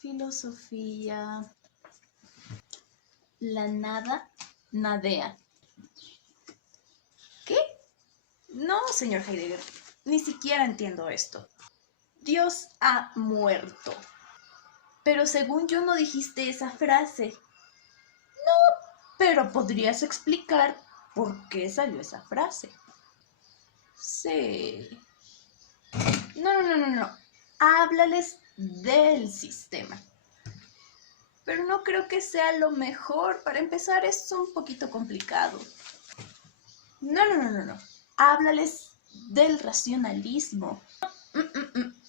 Filosofía. La nada nadea. ¿Qué? No, señor Heidegger, ni siquiera entiendo esto. Dios ha muerto. Pero según yo no dijiste esa frase. No, pero podrías explicar por qué salió esa frase. Sí. No. Háblales del sistema. Pero no creo que sea lo mejor. Para empezar, es un poquito complicado. No. Háblales del racionalismo.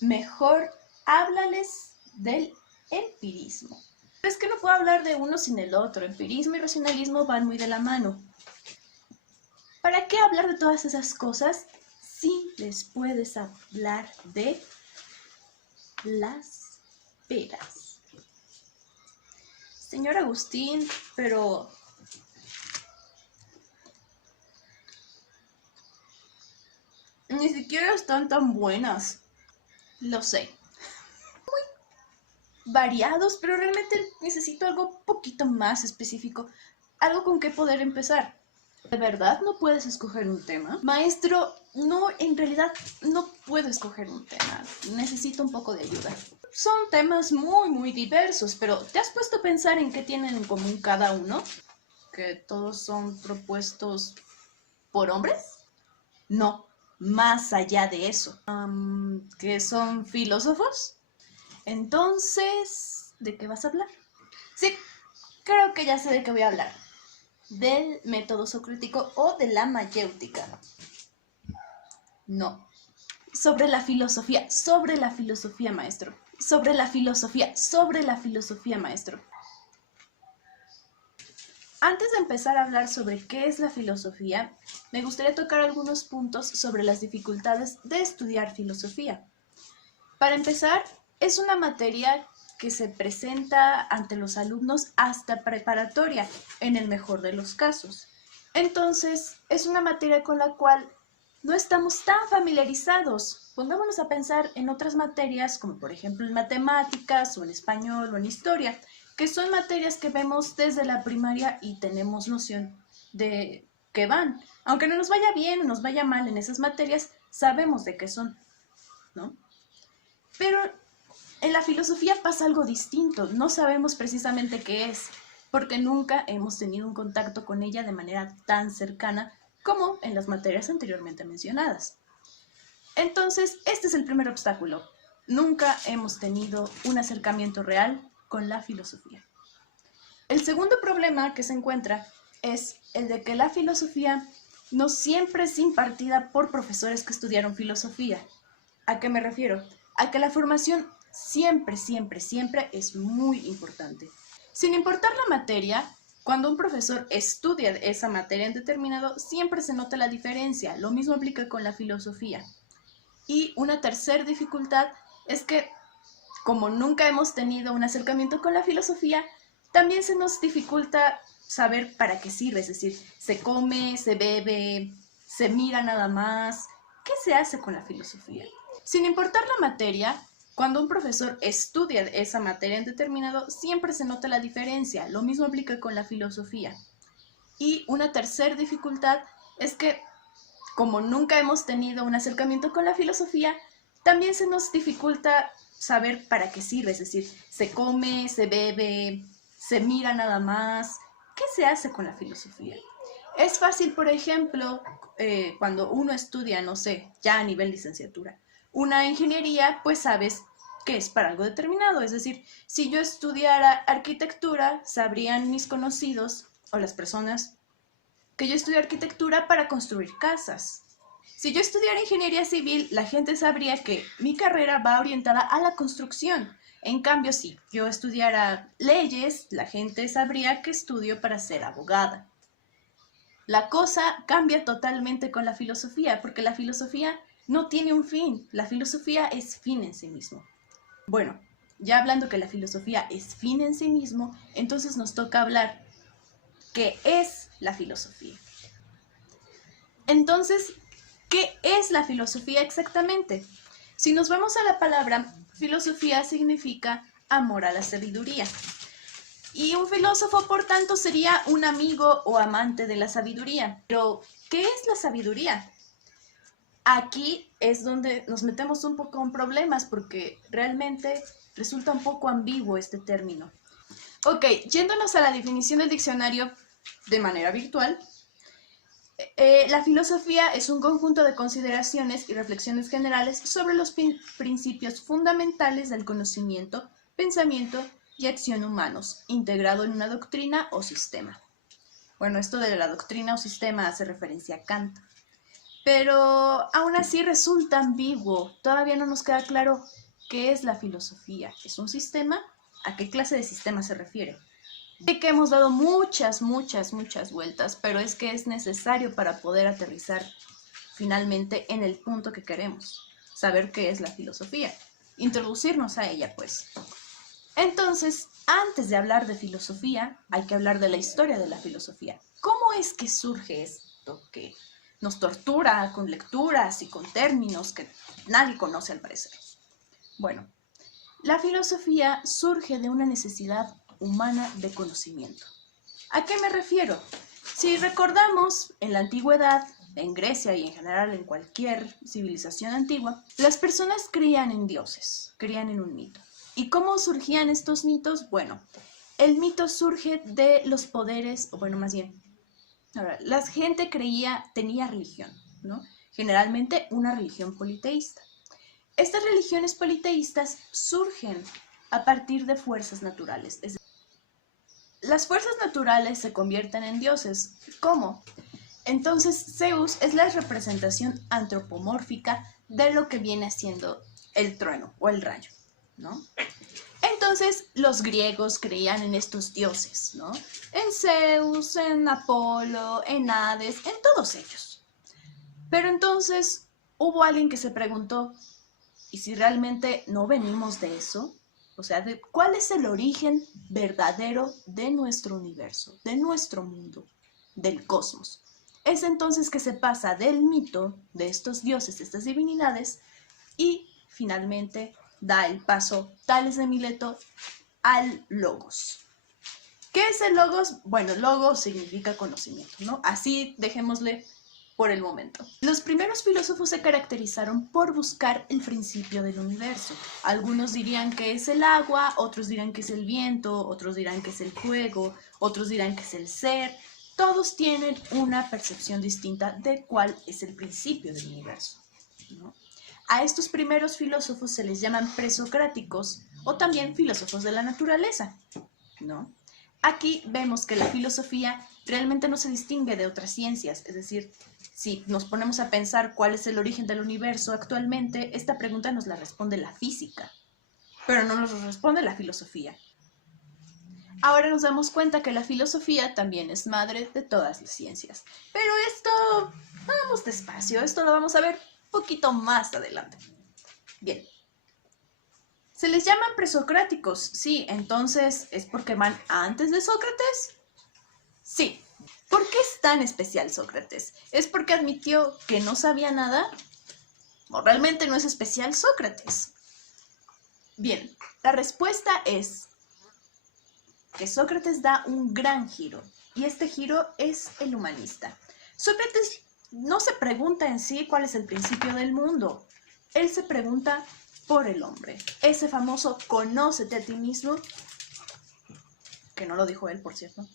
Mejor, háblales del empirismo. Es que no puedo hablar de uno sin el otro. Empirismo y racionalismo van muy de la mano. ¿Para qué hablar de todas esas cosas si les puedes hablar de las peras? Señor Agustín, pero ni siquiera están tan buenas. Lo sé. Muy variados, pero realmente necesito algo un poquito más específico. Algo con que poder empezar. ¿De verdad no puedes escoger un tema? Maestro, no, en realidad no puedo escoger un tema. Necesito un poco de ayuda. Son temas muy diversos, pero ¿te has puesto a pensar en qué tienen en común cada uno? ¿Que todos son propuestos por hombres? No, más allá de eso. ¿Que son filósofos? Entonces, ¿de qué vas a hablar? Sí, creo que ya sé de qué voy a hablar. Del método socrático o de la mayéutica. No. Sobre la filosofía, maestro. Sobre la filosofía, maestro. Antes de empezar a hablar sobre qué es la filosofía, me gustaría tocar algunos puntos sobre las dificultades de estudiar filosofía. Para empezar, es una materia que se presenta ante los alumnos hasta preparatoria, en el mejor de los casos. Entonces, es una materia con la cual no estamos tan familiarizados. Pongámonos a pensar en otras materias, como por ejemplo en matemáticas, o en español, o en historia, que son materias que vemos desde la primaria y tenemos noción de qué van. Aunque no nos vaya bien o nos vaya mal en esas materias, sabemos de qué son, ¿no? Pero en la filosofía pasa algo distinto, no sabemos precisamente qué es, porque nunca hemos tenido un contacto con ella de manera tan cercana como en las materias anteriormente mencionadas. Entonces, este es el primer obstáculo. Nunca hemos tenido un acercamiento real con la filosofía. El segundo problema que se encuentra es el de que la filosofía no siempre es impartida por profesores que estudiaron filosofía. ¿A qué me refiero? A que la formación siempre es muy importante. Sin importar la materia, cuando un profesor estudia esa materia en determinado, siempre se nota la diferencia. Lo mismo aplica con la filosofía. Y una tercera dificultad es que, como nunca hemos tenido un acercamiento con la filosofía, también se nos dificulta saber para qué sirve. Es decir, se come, se bebe, se mira nada más. ¿Qué se hace con la filosofía? Sin importar la materia, cuando un profesor estudia esa materia en determinado, siempre se nota la diferencia. Lo mismo aplica con la filosofía. Y una tercera dificultad es que, como nunca hemos tenido un acercamiento con la filosofía, también se nos dificulta saber para qué sirve. Es decir, se come, se bebe, se mira nada más. ¿Qué se hace con la filosofía? Es fácil, por ejemplo, cuando uno estudia, no sé, ya a nivel licenciatura, una ingeniería, pues sabes que es para algo determinado. Es decir, si yo estudiara arquitectura, sabrían mis conocidos o las personas que yo estudio arquitectura para construir casas. Si yo estudiara ingeniería civil, la gente sabría que mi carrera va orientada a la construcción. En cambio, si yo estudiara leyes, la gente sabría que estudio para ser abogada. La cosa cambia totalmente con la filosofía, porque la filosofía no tiene un fin. La filosofía es fin en sí mismo. Bueno, ya hablando que la filosofía es fin en sí mismo, entonces nos toca hablar qué es la filosofía. Entonces, ¿qué es la filosofía exactamente? Si nos vamos a la palabra, filosofía significa amor a la sabiduría. Y un filósofo, por tanto, sería un amigo o amante de la sabiduría. Pero, ¿qué es la sabiduría? Aquí es donde nos metemos un poco en problemas porque realmente resulta un poco ambiguo este término. Ok, yéndonos a la definición del diccionario de manera virtual, la filosofía es un conjunto de consideraciones y reflexiones generales sobre los principios fundamentales del conocimiento, pensamiento y acción humanos, integrado en una doctrina o sistema. Bueno, esto de la doctrina o sistema hace referencia a Kant. Pero aún así resulta ambiguo, todavía no nos queda claro qué es la filosofía. ¿Es un sistema? ¿A qué clase de sistema se refiere? Sé que hemos dado muchas vueltas, pero es que es necesario para poder aterrizar finalmente en el punto que queremos, saber qué es la filosofía, introducirnos a ella, pues. Entonces, antes de hablar de filosofía, hay que hablar de la historia de la filosofía. ¿Cómo es que surge esto que nos tortura con lecturas y con términos que nadie conoce al parecer? Bueno, la filosofía surge de una necesidad humana de conocimiento. ¿A qué me refiero? Si recordamos, en la antigüedad, en Grecia y en general en cualquier civilización antigua, las personas creían en dioses, creían en un mito. ¿Y cómo surgían estos mitos? Bueno, el mito surge de los poderes, o bueno, más bien, ahora, la gente tenía religión, ¿no? Generalmente una religión politeísta. Estas religiones politeístas surgen a partir de fuerzas naturales. Las fuerzas naturales se convierten en dioses. ¿Cómo? Entonces Zeus es la representación antropomórfica de lo que viene siendo el trueno o el rayo, ¿no? Entonces los griegos creían en estos dioses, ¿no? En Zeus, en Apolo, en Hades, en todos ellos. Pero entonces hubo alguien que se preguntó, ¿y si realmente no venimos de eso? O sea, ¿cuál es el origen verdadero de nuestro universo, de nuestro mundo, del cosmos? Es entonces que se pasa del mito de estos dioses, estas divinidades, y finalmente da el paso Tales de Mileto al logos. ¿Qué es el logos? Bueno, logos significa conocimiento, ¿no? Así dejémosle por el momento. Los primeros filósofos se caracterizaron por buscar el principio del universo. Algunos dirían que es el agua, otros dirán que es el viento, otros dirán que es el fuego, otros dirán que es el ser. Todos tienen una percepción distinta de cuál es el principio del universo, ¿no? A estos primeros filósofos se les llaman presocráticos o también filósofos de la naturaleza, ¿no? Aquí vemos que la filosofía realmente no se distingue de otras ciencias, es decir, si nos ponemos a pensar cuál es el origen del universo actualmente, esta pregunta nos la responde la física, pero no nos responde la filosofía. Ahora nos damos cuenta que la filosofía también es madre de todas las ciencias, pero esto, vamos despacio, esto lo vamos a ver un poquito más adelante. Bien. ¿Se les llaman presocráticos? Sí, entonces, ¿es porque van antes de Sócrates? Sí. ¿Por qué es tan especial Sócrates? ¿Es porque admitió que no sabía nada? ¿O realmente no es especial Sócrates? Bien, la respuesta es que Sócrates da un gran giro, y este giro es el humanista. Sócrates no se pregunta en sí cuál es el principio del mundo, él se pregunta por el hombre. Ese famoso conócete a ti mismo, que no lo dijo él, por cierto,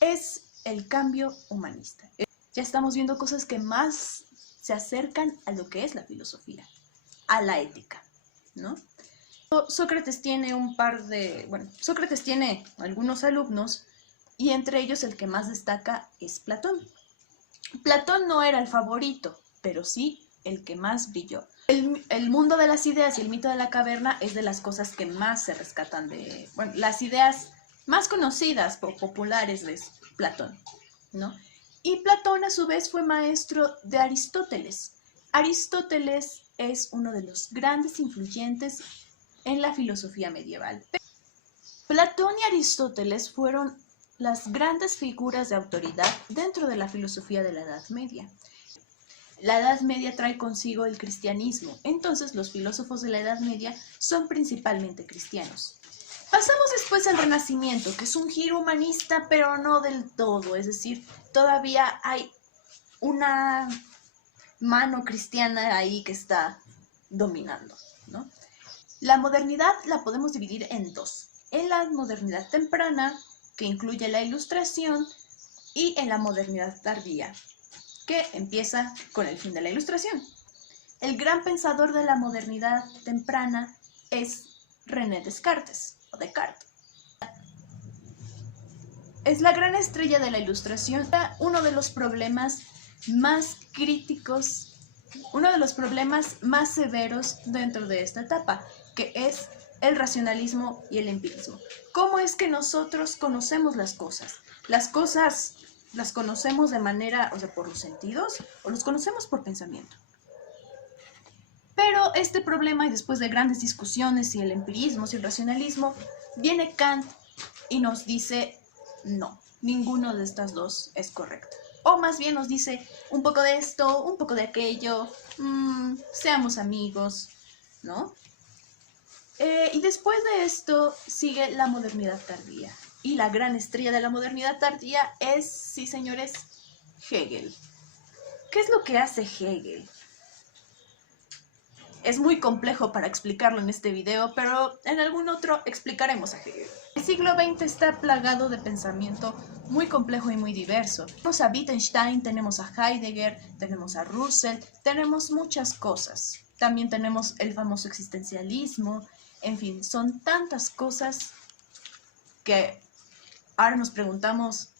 es el cambio humanista. Ya estamos viendo cosas que más se acercan a lo que es la filosofía, a la ética, ¿no? Sócrates tiene Sócrates tiene algunos alumnos y entre ellos el que más destaca es Platón. Platón no era el favorito, pero sí el que más brilló. El mundo de las ideas y el mito de la caverna es de las cosas que más se rescatan las ideas más conocidas o populares de Platón, ¿no? Y Platón a su vez fue maestro de Aristóteles. Aristóteles es uno de los grandes influyentes en la filosofía medieval. Platón y Aristóteles fueron las grandes figuras de autoridad dentro de la filosofía de la Edad Media. La Edad Media trae consigo el cristianismo, entonces los filósofos de la Edad Media son principalmente cristianos. Pasamos después al Renacimiento, que es un giro humanista, pero no del todo, es decir, todavía hay una mano cristiana ahí que está dominando, ¿no? La modernidad la podemos dividir en dos. En la modernidad temprana, que incluye la Ilustración, y en la modernidad tardía, que empieza con el fin de la Ilustración. El gran pensador de la modernidad temprana es René Descartes, o Descartes. Es la gran estrella de la Ilustración, uno de los problemas más críticos, uno de los problemas más severos dentro de esta etapa, que es el racionalismo y el empirismo. ¿Cómo es que nosotros conocemos las cosas? Las cosas las conocemos de manera, por los sentidos, o los conocemos por pensamiento. Pero este problema, y después de grandes discusiones y el empirismo y el racionalismo, viene Kant y nos dice, no, ninguno de estas dos es correcto. O más bien nos dice un poco de esto, un poco de aquello, seamos amigos, ¿no? Y después de esto sigue la modernidad tardía. Y la gran estrella de la modernidad tardía es, sí señores, Hegel. ¿Qué es lo que hace Hegel? Es muy complejo para explicarlo en este video, pero en algún otro explicaremos a Hegel. El siglo XX está plagado de pensamiento muy complejo y muy diverso. Tenemos a Wittgenstein, tenemos a Heidegger, tenemos a Russell, tenemos muchas cosas. También tenemos el famoso existencialismo. En fin, son tantas cosas que ahora nos preguntamos,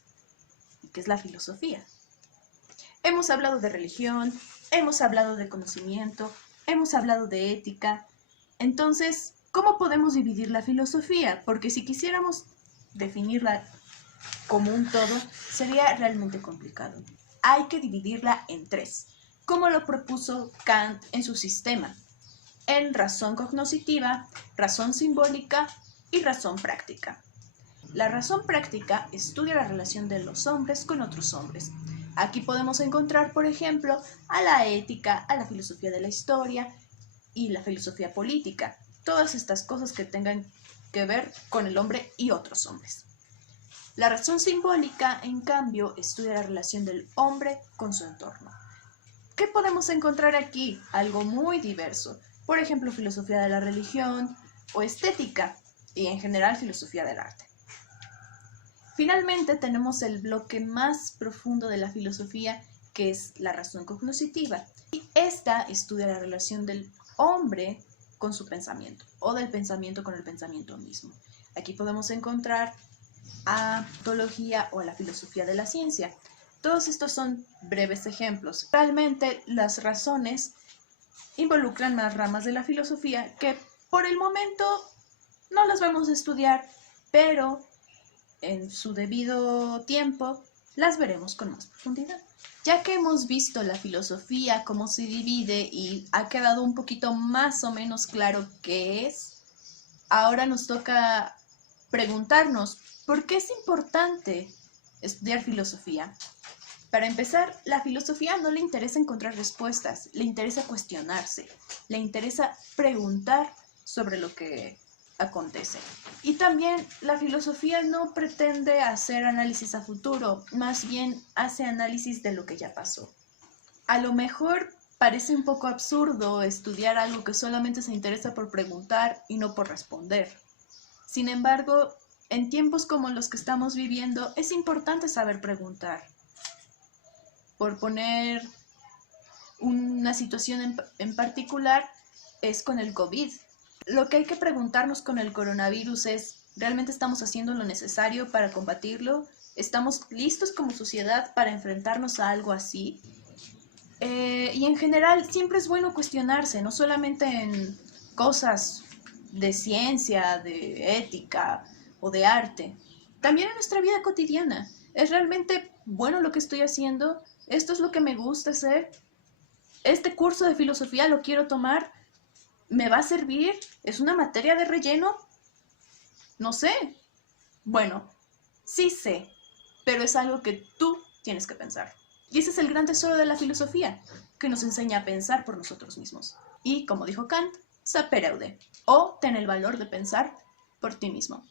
¿qué es la filosofía? Hemos hablado de religión, hemos hablado de conocimiento, hemos hablado de ética. Entonces, ¿cómo podemos dividir la filosofía? Porque si quisiéramos definirla como un todo, sería realmente complicado. Hay que dividirla en tres, como lo propuso Kant en su sistema, en razón cognoscitiva, razón simbólica y razón práctica. La razón práctica estudia la relación de los hombres con otros hombres. Aquí podemos encontrar, por ejemplo, a la ética, a la filosofía de la historia y la filosofía política. Todas estas cosas que tengan que ver con el hombre y otros hombres. La razón simbólica, en cambio, estudia la relación del hombre con su entorno. ¿Qué podemos encontrar aquí? Algo muy diverso. Por ejemplo, filosofía de la religión o estética y en general filosofía del arte. Finalmente tenemos el bloque más profundo de la filosofía, que es la razón cognoscitiva. Y esta estudia la relación del hombre con su pensamiento, o del pensamiento con el pensamiento mismo. Aquí podemos encontrar a la ontología o a la filosofía de la ciencia. Todos estos son breves ejemplos. Realmente las razones involucran más ramas de la filosofía que por el momento no las vamos a estudiar, pero en su debido tiempo las veremos con más profundidad. Ya que hemos visto la filosofía, cómo se divide y ha quedado un poquito más o menos claro qué es, ahora nos toca preguntarnos ¿por qué es importante estudiar filosofía? Para empezar, la filosofía no le interesa encontrar respuestas, le interesa cuestionarse, le interesa preguntar sobre lo que acontece. Y también la filosofía no pretende hacer análisis a futuro, más bien hace análisis de lo que ya pasó. A lo mejor parece un poco absurdo estudiar algo que solamente se interesa por preguntar y no por responder. Sin embargo, en tiempos como los que estamos viviendo, es importante saber preguntar. Por poner una situación en particular, es con el COVID. Lo que hay que preguntarnos con el coronavirus es, ¿realmente estamos haciendo lo necesario para combatirlo? ¿Estamos listos como sociedad para enfrentarnos a algo así? Y en general, siempre es bueno cuestionarse, no solamente en cosas de ciencia, de ética o de arte. También en nuestra vida cotidiana. ¿Es realmente bueno lo que estoy haciendo? ¿Esto es lo que me gusta hacer? ¿Este curso de filosofía lo quiero tomar? ¿Me va a servir? ¿Es una materia de relleno? No sé. Bueno, sí sé, pero es algo que tú tienes que pensar. Y ese es el gran tesoro de la filosofía, que nos enseña a pensar por nosotros mismos. Y, como dijo Kant, sapere aude, o ten el valor de pensar por ti mismo.